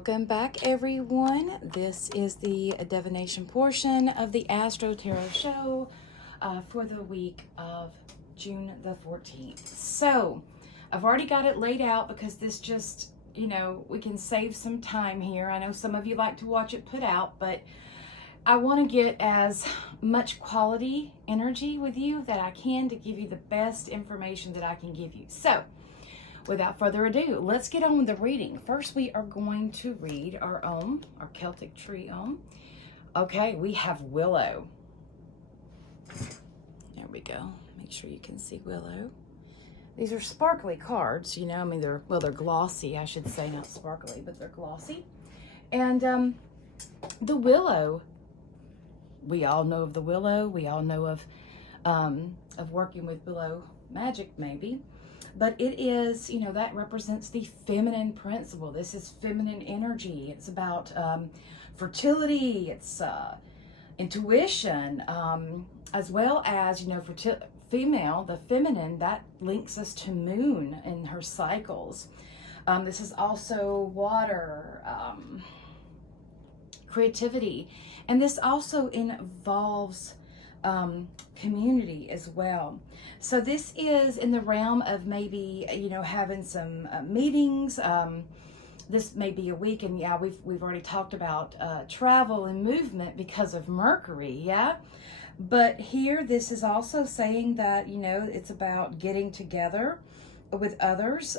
Welcome back, everyone. This is the divination portion of the Astro Tarot show for the week of June the 14th. So, I've already got it laid out because this just, we can save some time here. I know some of you like to watch it put out, but I want to get as much quality energy with you that I can to give you the best information that I can give you. So, without further ado, let's get on with the reading. First, we are going to read our Celtic tree ohm. Okay, we have Willow. There we go. Make sure you can see Willow. These are sparkly cards, they're glossy, I should say, not sparkly, but they're glossy. And the Willow, we all know of the Willow. We all know of working with Willow magic, maybe. But it is, that represents the feminine principle. This is feminine energy. It's about fertility. It's intuition, as well as, female, the feminine, that links us to Moon and her cycles. This is also water, creativity. And this also involves community as well. So this is in the realm of maybe, having some meetings. This may be a week, and yeah, we've already talked about travel and movement because of Mercury, yeah? But here, this is also saying that, it's about getting together with others,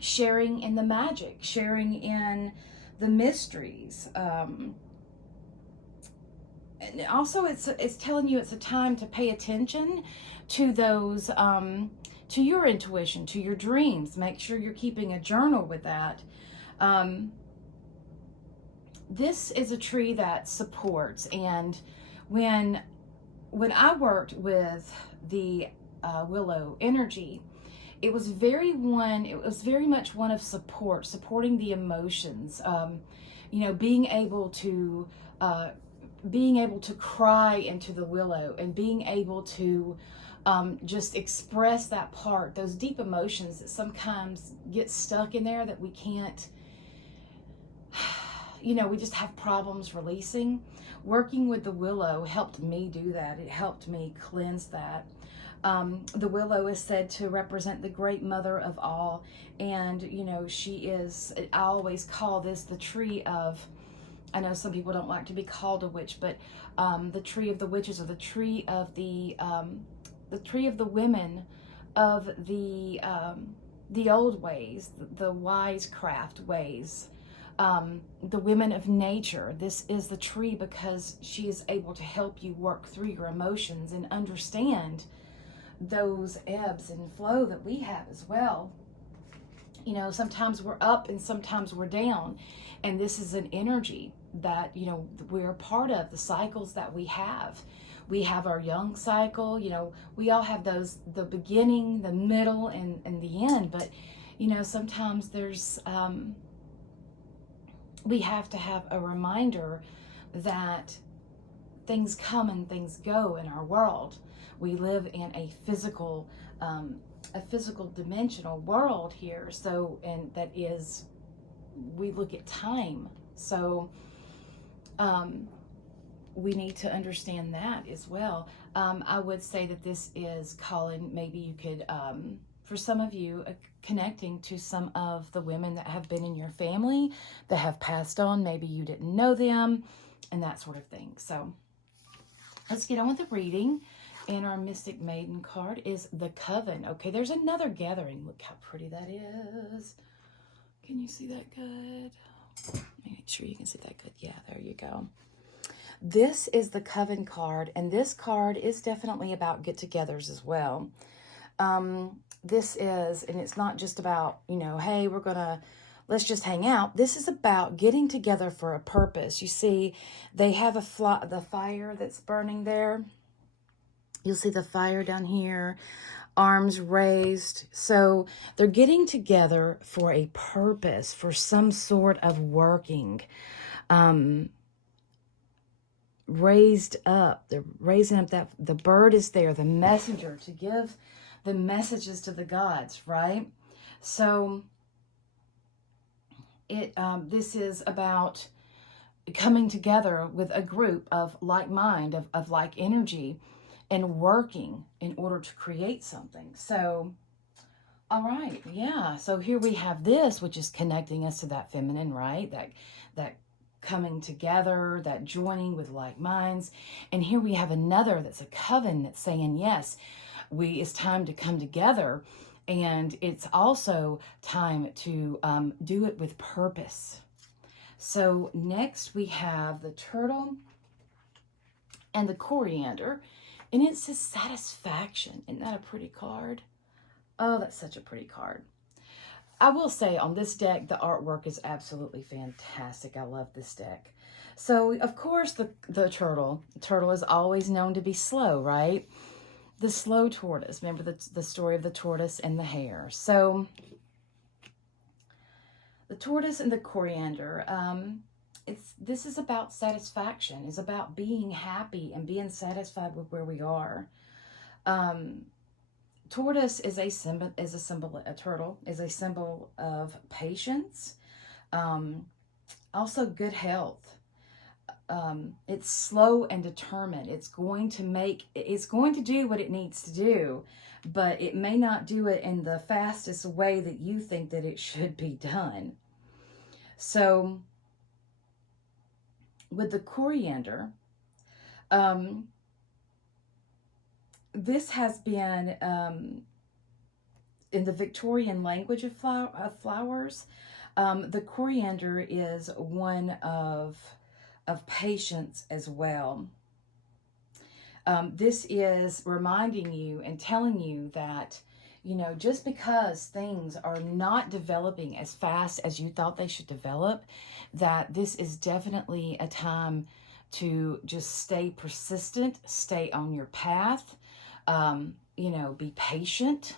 sharing in the magic, sharing in the mysteries, and also it's telling you it's a time to pay attention to those, to your intuition, to your dreams. Make sure you're keeping a journal with that. This is a tree that supports, and when I worked with the Willow energy, it was very much one of supporting the emotions, being able to cry into the Willow, and being able to just express that part, those deep emotions that sometimes get stuck in there that we can't, we just have problems releasing. Working with the Willow helped me do that. It helped me cleanse that. The Willow is said to represent the great mother of all, and she is, I always call this the tree of, I know some people don't like to be called a witch, but the tree of the witches, or the tree of the women of the old ways, the wisecraft ways, the women of nature. This is the tree because she is able to help you work through your emotions and understand those ebbs and flow that we have as well. Sometimes we're up and sometimes we're down, and this is an energy that we're a part of, the cycles that we have. We have our young cycle, we all have those, the beginning, the middle, and the end. But sometimes there's we have to have a reminder that things come and things go in our world. We live in a physical dimensional world here. So, and that is, we look at time. So, we need to understand that as well. I would say that this is calling, maybe you could, for some of you, connecting to some of the women that have been in your family that have passed on. Maybe you didn't know them, and that sort of thing. So let's get on with the reading. And our Mystic Maiden card is the Coven. Okay, there's another gathering. Look how pretty that is. Can you see that good? Make sure you can see that good. Yeah, there you go. This is the Coven card, and this card is definitely about get-togethers as well. This is, and it's not just about, hey, let's just hang out. This is about getting together for a purpose. You see, they have the fire that's burning there. You'll see the fire down here, arms raised. So they're getting together for a purpose, for some sort of working. Raised up. They're raising up that the bird is there, the messenger, to give the messages to the gods, right? So This is about coming together with a group of like mind, of like energy, and working in order to create something. So, all right, yeah. So here we have this, which is connecting us to that feminine, right? That coming together, that joining with like minds. And here we have another that's a coven that's saying, yes, it's time to come together, and it's also time to do it with purpose. So next we have the turtle and the coriander, and it says satisfaction. Isn't that a pretty card? Oh, that's such a pretty card. I will say on this deck, the artwork is absolutely fantastic. I love this deck. So, of course, the turtle is always known to be slow, right? The slow tortoise. Remember the story of the tortoise and the hare. So, the tortoise and the coriander, this is about satisfaction. It's about being happy and being satisfied with where we are. Tortoise is a symbol. A turtle is a symbol of patience. Also, good health. It's slow and determined. It's going to do what it needs to do, but it may not do it in the fastest way that you think that it should be done. So with the coriander, this has been in the Victorian language of flowers. The coriander is one of patience as well. This is reminding you and telling you that, just because things are not developing as fast as you thought they should develop, that this is definitely a time to just stay persistent, stay on your path, be patient.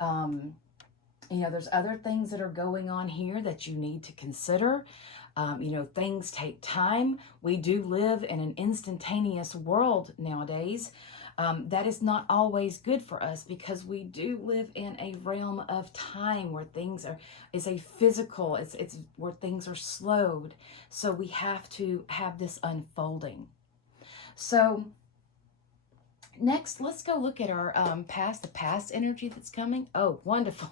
There's other things that are going on here that you need to consider. Things take time. We do live in an instantaneous world nowadays. That is not always good for us, because we do live in a realm of time where things it's where things are slowed. So we have to have this unfolding. So next, let's go look at our the past energy that's coming. Oh, wonderful.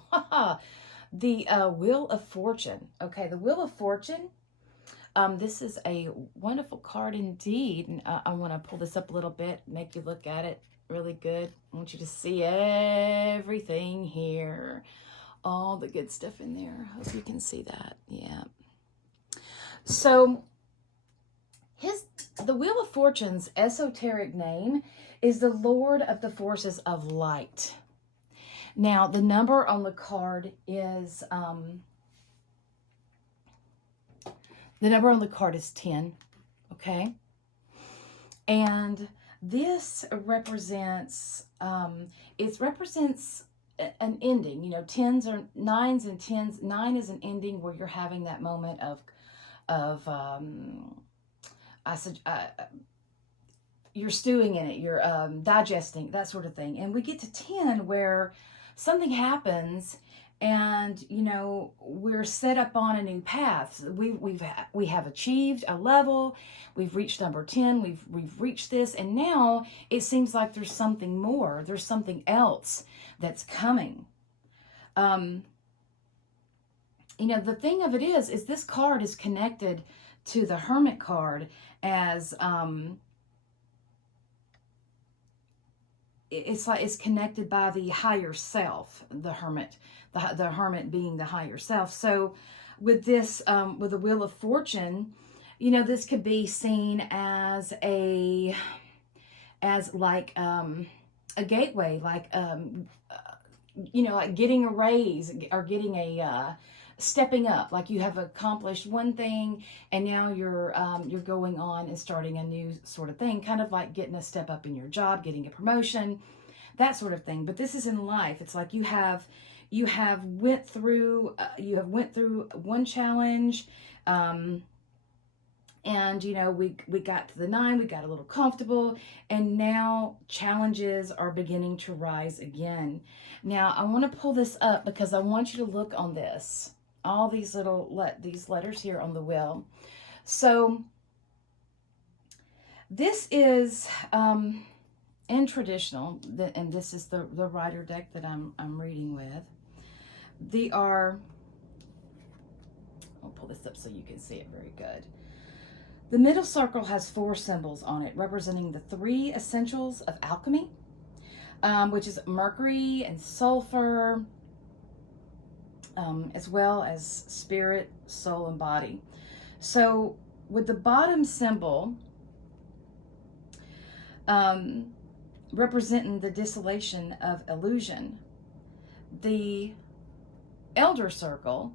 The Wheel of Fortune. Okay, the Wheel of Fortune. This is a wonderful card indeed. And I want to pull this up a little bit, make you look at it really good. I want you to see everything here. All the good stuff in there. Hope you can see that. Yeah. So the Wheel of Fortune's esoteric name is the Lord of the Forces of Light. Now, the number on the card is 10, okay? And this represents, an ending. Tens are nines and tens. 9 is an ending where you're having that moment of you're stewing in it, you're digesting, that sort of thing. And we get to 10 where something happens, and we're set up on a new path. We have achieved a level. We've reached number 10. We've reached this, and now it seems like there's something more. There's something else that's coming. The thing of it is this card is connected to the Hermit card as it's connected by the higher self, the Hermit, the Hermit being the higher self. So with this, with the Wheel of Fortune, this could be seen as like a gateway, like like getting a raise or getting a stepping up. Like you have accomplished one thing, and now you're going on and starting a new sort of thing, kind of like getting a step up in your job, getting a promotion, that sort of thing. But this is in life. It's like you have went through one challenge, and we got to the 9, we got a little comfortable, and now challenges are beginning to rise again. Now I want to pull this up because I want you to look on this. all these these letters here on the wheel. So this is in traditional, and this is the Rider deck that I'm reading with. I'll pull this up so you can see it very good. The middle circle has 4 symbols on it, representing the 3 essentials of alchemy, which is mercury and sulfur, as well as spirit, soul, and body. So with the bottom symbol representing the dissolution of illusion, the elder circle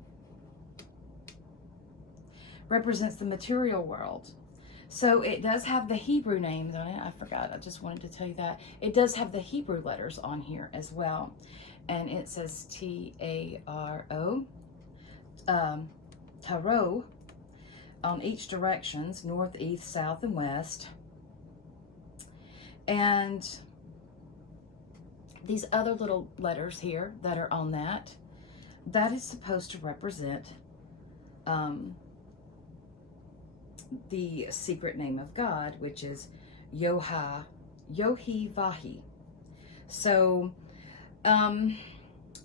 represents the material world. So it does have the Hebrew names on it. I forgot, I just wanted to tell you that. It does have the Hebrew letters on here as well. And it says T-A-R-O, Tarot, on each directions, north, east, south, and west. And these other little letters here that are on that is supposed to represent the secret name of God, which is Yohi-Vahi. So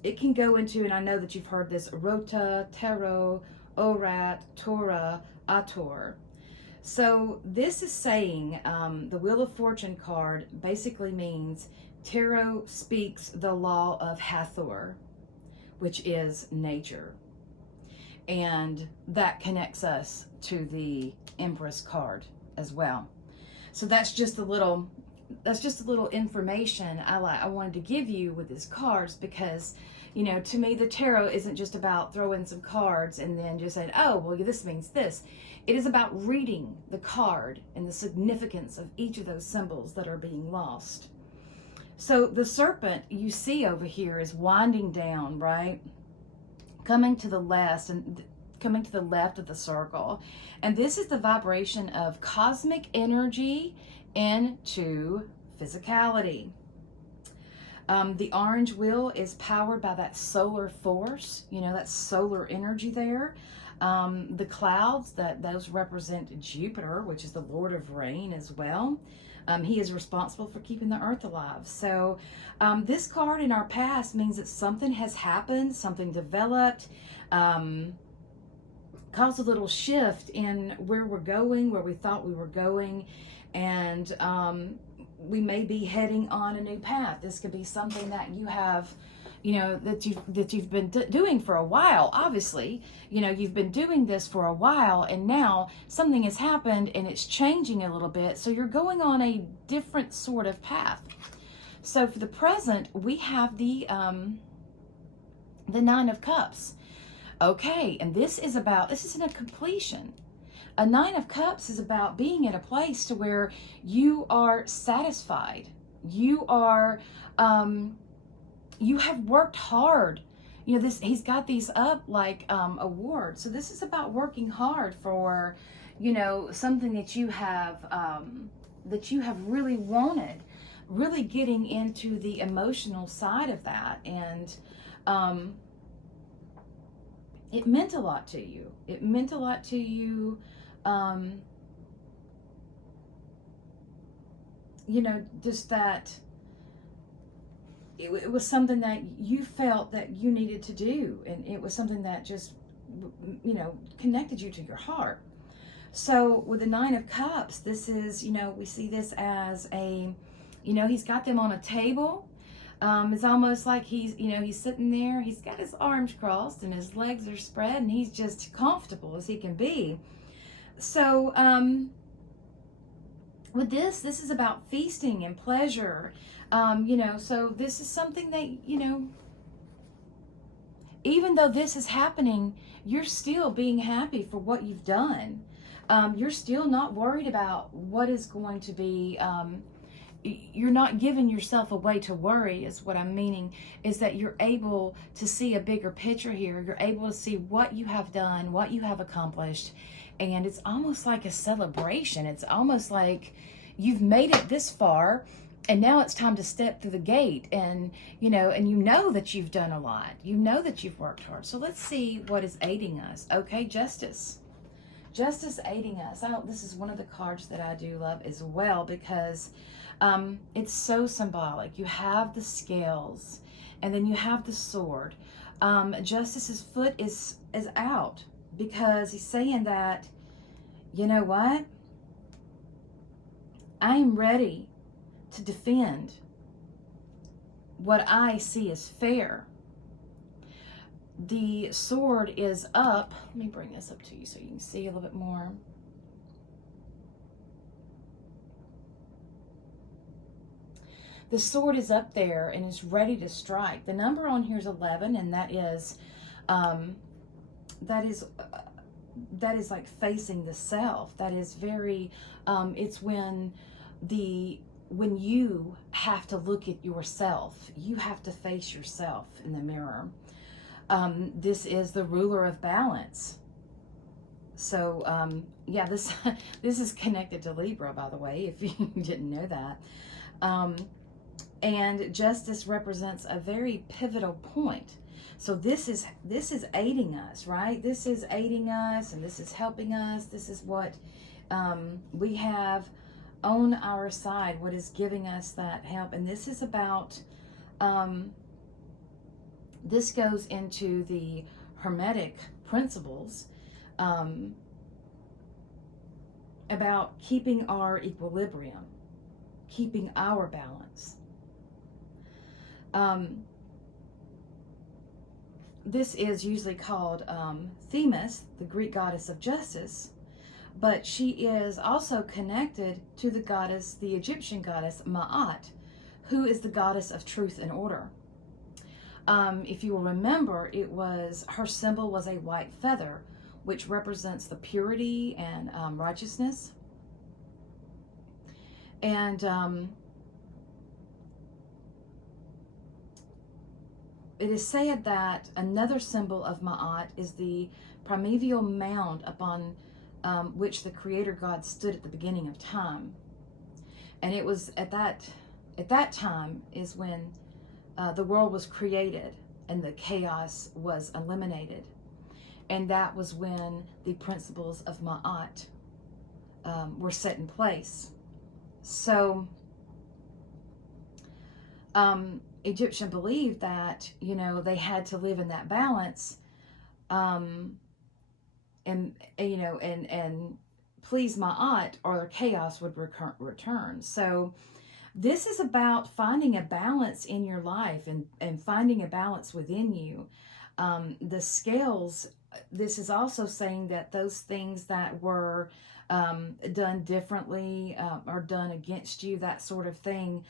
it can go into, and I know that you've heard this, Rota, Tarot, Orat, Torah, Ator. So this is saying the Wheel of Fortune card basically means Tarot speaks the law of Hathor, which is nature. And that connects us to the Empress card as well. So that's just a little information I wanted to give you with these cards, because, you know, to me the tarot isn't just about throwing some cards and then just saying, oh, well, this means this. It is about reading the card and the significance of each of those symbols that are being lost. So the serpent you see over here is winding down, right? Coming to the left of the circle. And this is the vibration of cosmic energy into physicality. The orange wheel is powered by that solar force, you know, that solar energy there. The clouds, those represent Jupiter, which is the Lord of Rain as well. He is responsible for keeping the earth alive. So this card in our past means that something has happened, something developed, caused a little shift in where we're going, where we thought we were going, and we may be heading on a new path. This could be something that you have, you know, that you've been doing for a while. Obviously, you know, you've been doing this for a while, and now something has happened and it's changing a little bit. So you're going on a different sort of path. So for the present, we have the 9 of Cups. Okay, and this isn't a completion. A 9 of Cups is about being in a place to where you are satisfied. You are, you have worked hard. You know, he's got these up like awards. So this is about working hard for, you know, something that you have really wanted, really getting into the emotional side of that. And it meant a lot to you. It meant a lot to you. You know, just that it was something that you felt that you needed to do, and it was something that just, you know, connected you to your heart. So with the 9 of Cups, this is, you know, we see this as a, you know, he's got them on a table. It's almost like he's, you know, he's sitting there, he's got his arms crossed and his legs are spread, and he's just comfortable as he can be. So with this is about feasting and pleasure. You know, so this is something that, you know, even though this is happening, you're still being happy for what you've done. You're still not worried about what is going to be, you're not giving yourself away to worry, is what I'm meaning, is that you're able to see a bigger picture here. You're able to see what you have done, what you have accomplished, and it's almost like a celebration. It's almost like you've made it this far, And now it's time to step through the gate, and you know that you've done a lot. You know that you've worked hard. So let's see what is aiding us. Okay, justice. Justice aiding us. This is one of the cards that I do love as well, because it's so symbolic. You have the scales, and then you have the sword. Justice's foot is out, because he's saying that, you know what? I am ready to defend what I see as fair. The sword is up. Let me bring this up to you so you can see a little bit more. The sword is up there and is ready to strike. The number on here is 11, and that is like facing the self. That is very, it's when you have to look at yourself. You have to face yourself in the mirror. This is the ruler of balance. So yeah, this is connected to Libra, by the way, if you didn't know that. And justice represents a very pivotal point. So this is aiding us, right? This is aiding us, and this is helping us. This is what we have on our side, what is giving us that help. And this is about, this goes into the Hermetic principles, about keeping our equilibrium, keeping our balance. This is usually called Themis, the Greek goddess of justice, but she is also connected to the Egyptian goddess Ma'at, who is the goddess of truth and order. If you will remember, her symbol was a white feather, which represents the purity and righteousness. And it is said that another symbol of Ma'at is the primeval mound upon which the Creator God stood at the beginning of time. And it was at that time is when the world was created and the chaos was eliminated. And that was when the principles of Ma'at were set in place. So Egyptian believed that, they had to live in that balance, and please Ma'at, or chaos would return. So this is about finding a balance in your life, and finding a balance within you. The scales, this is also saying that those things that were done differently, or done against you, that sort of thing,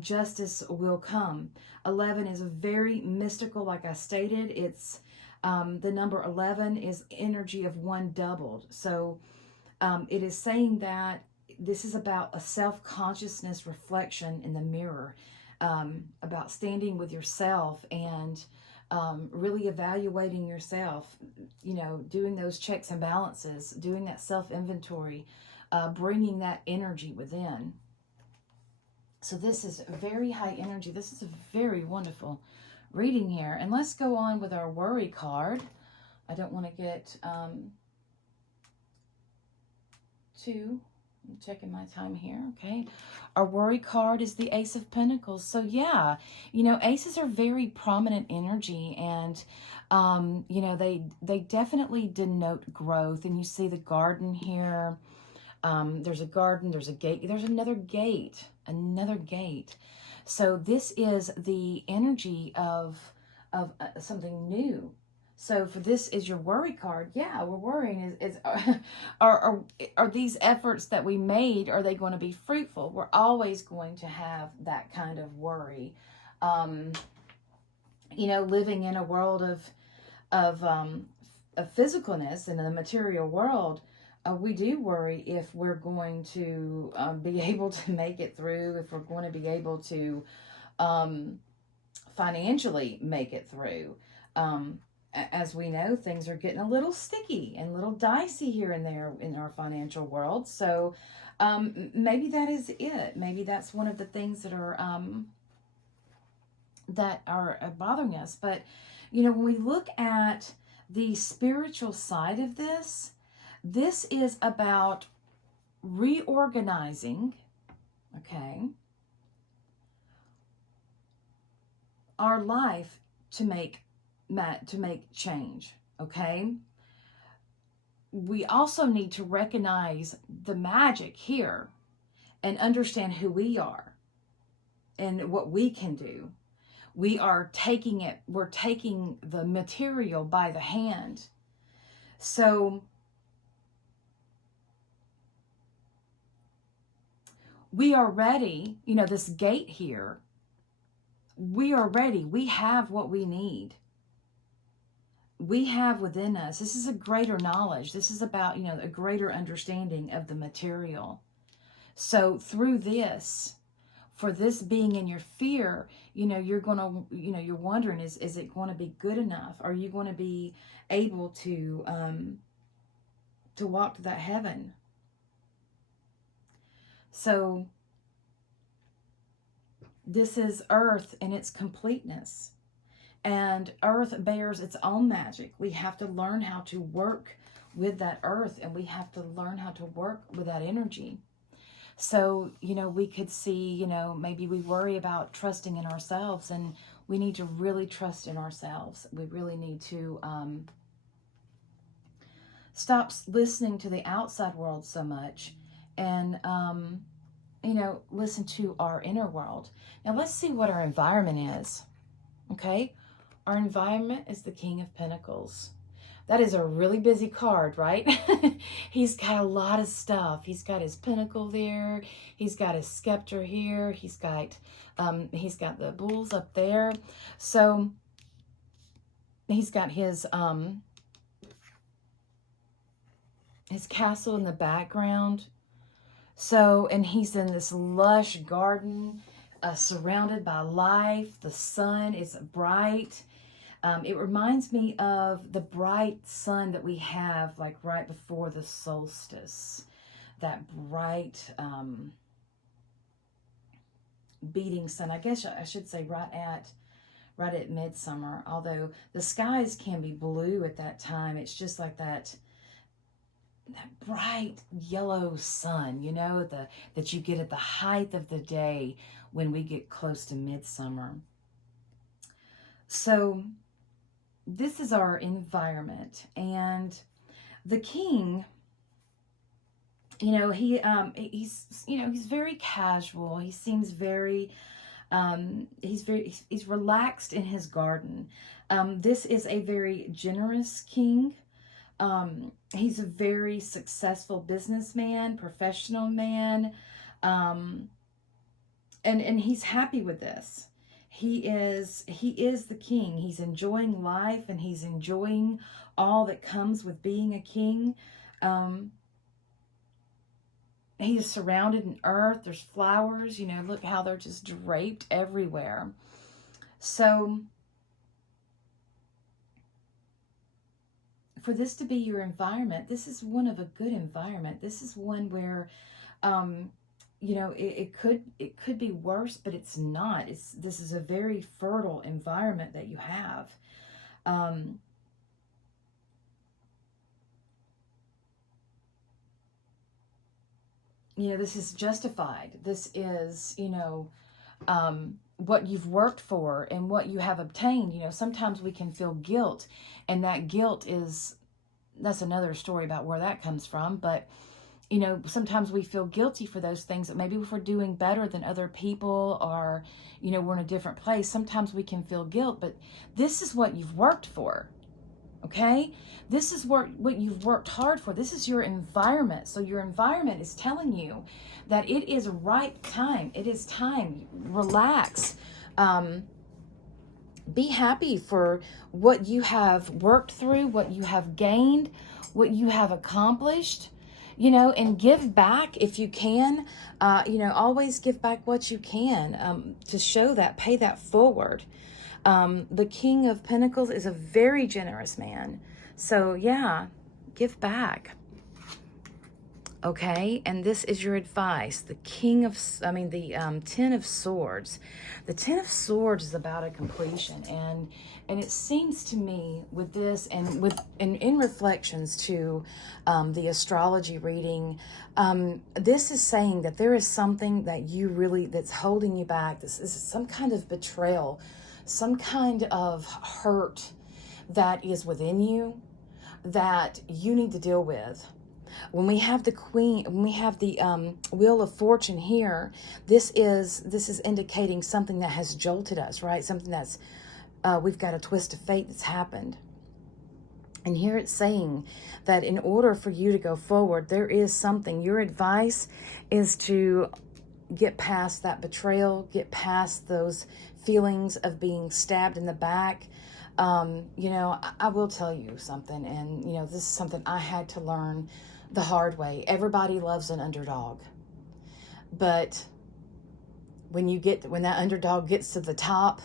justice will come. 11 is very mystical, like I stated. It's the number 11 is energy of one doubled. So it is saying that this is about a self-consciousness reflection in the mirror, about standing with yourself and really evaluating yourself, doing those checks and balances, doing that self-inventory, bringing that energy within. So this is very high energy. This is a very wonderful reading here. And let's go on with our worry card. I don't want to get I'm checking my time here. Okay. Our worry card is the Ace of Pentacles. So yeah, aces are very prominent energy, and they definitely denote growth. And you see the garden here. There's a garden, there's a gate, there's another gate. So this is the energy of something new. So for this is your worry card. Yeah, we're worrying. Are these efforts that we made, are they going to be fruitful? We're always going to have that kind of worry. Living in a world of physicalness, and in the material world, we do worry if we're going to be able to make it through, if we're going to be able to financially make it through. as we know, things are getting a little sticky and a little dicey here and there in our financial world. So maybe that is it. Maybe that's one of the things that are bothering us. But, you know, when we look at the spiritual side of this, this is about reorganizing, okay, our life to make change, okay? We also need to recognize the magic here and understand who we are and what we can do. We're taking the material by the hand. So we are ready, you know, this gate here, we are ready. We have what we need. We have within us. This is a greater knowledge. This is about, you know, a greater understanding of the material. So through this, for this being in your fear, you know, you're wondering, is it going to be good enough? Are you going to be able to walk to that heaven? So this is earth in its completeness. And earth bears its own magic. We have to learn how to work with that earth, and we have to learn how to work with that energy. So, you know, we could see, you know, maybe we worry about trusting in ourselves, and we need to really trust in ourselves. We really need to stop listening to the outside world so much and, you know, listen to our inner world. Now, let's see what our environment is, okay? Our environment is the King of Pentacles. That is a really busy card, right? He's got a lot of stuff. He's got his pentacle there. He's got his scepter here. He's got the bulls up there. So he's got his castle in the background. So, and he's in this lush garden, surrounded by life. The sun is bright. It reminds me of the bright sun that we have like right before the solstice. That bright beating sun. I guess I should say right at midsummer. Although the skies can be blue at that time. It's just like that bright yellow sun, you know, that you get at the height of the day when we get close to midsummer. So this is our environment, and the king, you know, he's very casual. He seems very, he's relaxed in his garden. This is a very generous king. He's a very successful businessman, professional man, and he's happy with this. He is the king. He's enjoying life, and he's enjoying all that comes with being a king. He is surrounded in earth. There's flowers, you know, look how they're just draped everywhere. So for this to be your environment, this is one of a good environment. This is one where, you know, it could be worse, but it's not. This is a very fertile environment that you have. You know, this is justified. This is, you know, what you've worked for and what you have obtained. You know, sometimes we can feel guilt, and that guilt that's another story about where that comes from. But, you know, sometimes we feel guilty for those things that maybe if we're doing better than other people, or, you know, we're in a different place, sometimes we can feel guilt. But this is what you've worked for, okay? This is what you've worked hard for. This is your environment. So your environment is telling you that it is right time. It is time. Relax. Be happy for what you have worked through, what you have gained, what you have accomplished, you know, and give back if you can. You know, always give back what you can, to show that, pay that forward. The King of Pentacles is a very generous man. So yeah, give back. Okay, and this is your advice. The Ten of Swords. The Ten of Swords is about a completion, and it seems to me with this, and in reflections to the astrology reading, this is saying that there is something that that's holding you back. This is some kind of betrayal, some kind of hurt that is within you that you need to deal with. When we have the Wheel of Fortune here, this is indicating something that has jolted us, right? Something that's, we've got a twist of fate that's happened. And here it's saying that in order for you to go forward, there is something. Your advice is to get past that betrayal, get past those feelings of being stabbed in the back. I will tell you something, and, this is something I had to learn the hard way. Everybody loves an underdog. But when that underdog gets to the top,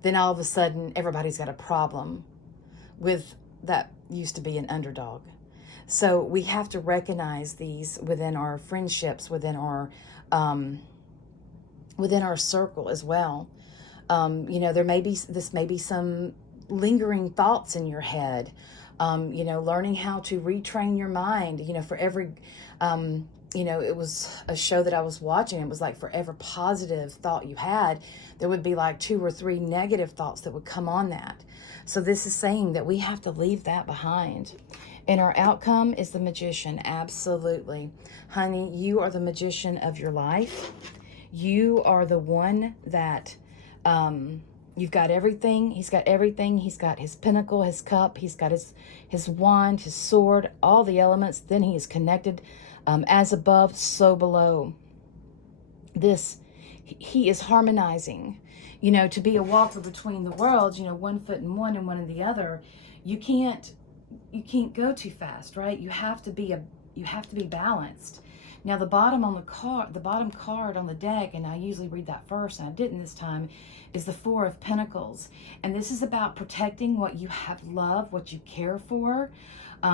then all of a sudden everybody's got a problem with that used to be an underdog. So we have to recognize these within our friendships, within our circle as well. There may be some lingering thoughts in your head. Learning how to retrain your mind, for every, it was a show that I was watching. It was like for every positive thought you had, there would be like 2 or 3 negative thoughts that would come on that. So this is saying that we have to leave that behind. And our outcome is the Magician. Absolutely. Honey, you are the magician of your life. You are the one that, you've got everything. He's got everything. He's got his pentacle, his cup. He's got his wand, his sword, all the elements. Then he is connected, as above, so below. He is harmonizing. To be a walker between the worlds, 1 foot in one and one in the other. You can't go too fast, right? You have to be balanced. Now the bottom card on the deck, and I usually read that first, and I didn't this time, is the 4 of Pentacles. And this is about protecting what you have loved, what you care for.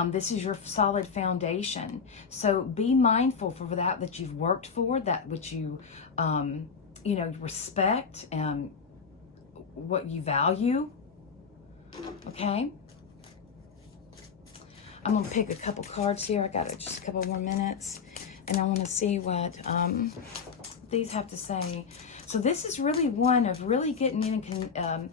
This is your solid foundation. So be mindful for that you've worked for, that which you, respect, and what you value. Okay? I'm going to pick a couple cards here. I got just a couple more minutes. And I want to see what these have to say. So this is really one of really getting in and,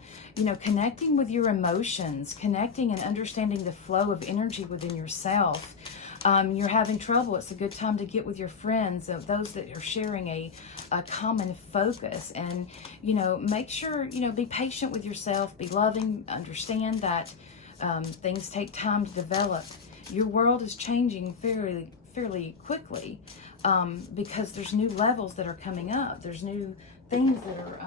connecting with your emotions, connecting and understanding the flow of energy within yourself. You're having trouble. It's a good time to get with your friends, those that are sharing a common focus. And, make sure, be patient with yourself, be loving, understand that things take time to develop. Your world is changing fairly quickly, because there's new levels that are coming up. There's new things that are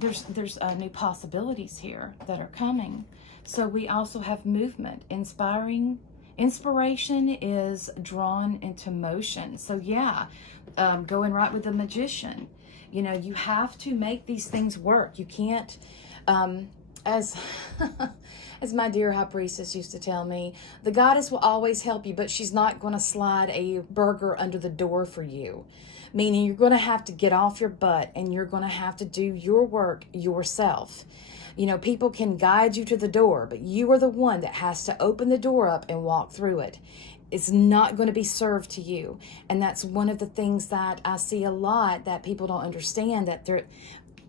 there's new possibilities here that are coming. So we also have movement. Inspiration is drawn into motion. So yeah, going right with the Magician. You have to make these things work. You can't, as as my dear high priestess used to tell me, the goddess will always help you, but she's not going to slide a burger under the door for you. Meaning you're going to have to get off your butt, and you're going to have to do your work yourself. People can guide you to the door, but you are the one that has to open the door up and walk through it. It's not going to be served to you. And that's one of the things that I see a lot that people don't understand, that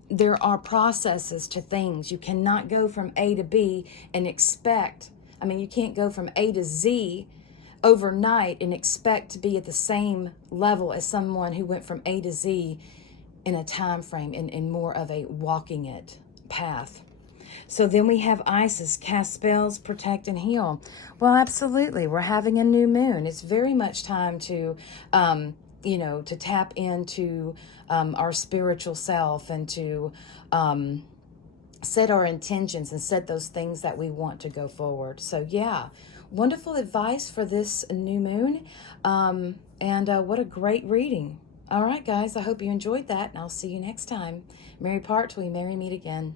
there are processes to things. You cannot go from A to B and you can't go from A to Z overnight and expect to be at the same level as someone who went from A to Z in a time frame, in more of a walking it path. So then we have Isis, cast spells, protect, and heal. Well, absolutely. We're having a new moon. It's very much time to, to tap into our spiritual self, and to set our intentions and set those things that we want to go forward. So yeah, wonderful advice for this new moon. And what a great reading. All right, guys, I hope you enjoyed that, and I'll see you next time. Merry part till we merry meet again.